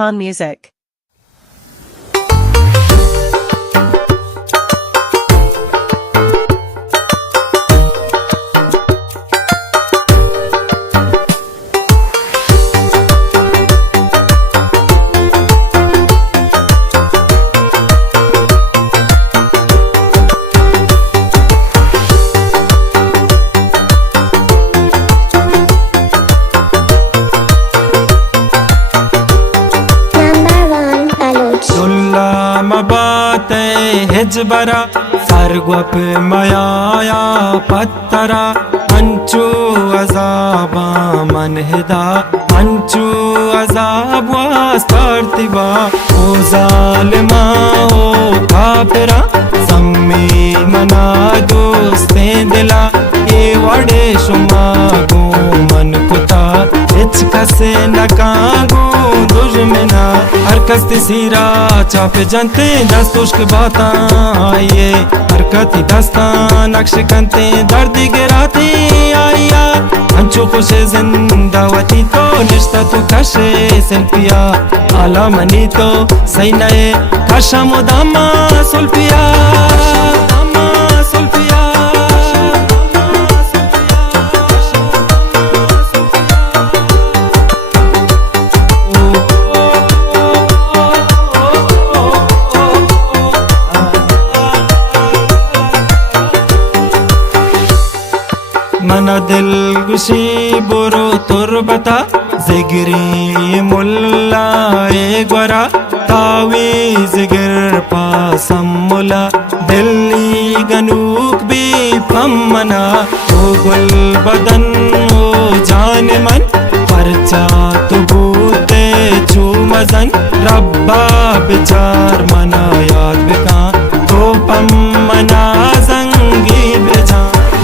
Khan Music. हिजबरा फरगप मयाया पत्तरा अंचू अजाबा मन हिदा अंचू अजाब वास्तार्तिबा ओ जालिमा ओ काफिरा सम्मी मना दोस्ते दिला ए वड़े शुमा गो मन कुता इच कसे नकागो दुश्मना हर कस्ती सीरा चापे जनते दस्तुश के बाता आइए हरकती दस्ता नक्श कंते दर्द गिराते आइया अंचू खुश जिंदावती तो निश्ता तो कशे सिल्पिया आला मनी तो सही नए कशा मुदामा सुल्पिया मना दिल गुशी बोरो तुरबता जिगरी मुल्ला ए ग्वरा तावीज गिर पासम मुला दिल्ली गनूक भी फमना ओ गुल बदन ओ जान मन परचा तो बूते छू मजन रब्बा बिचार मना याद बिका तो पम मना जंगी बेजा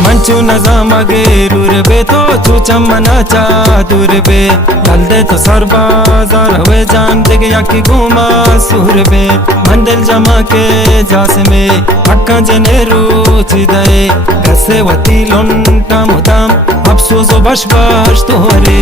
मंचू नजामा गेरूर बे तो चू चमना चादूर बे जल्दे तो सर बाजार हुए जान दिग याकी घुमा सूर बे मंदिल जमा के जास में अक्का जने रूच दे घसे वती लोंटा मुदाम अफसोस बश बश तोरे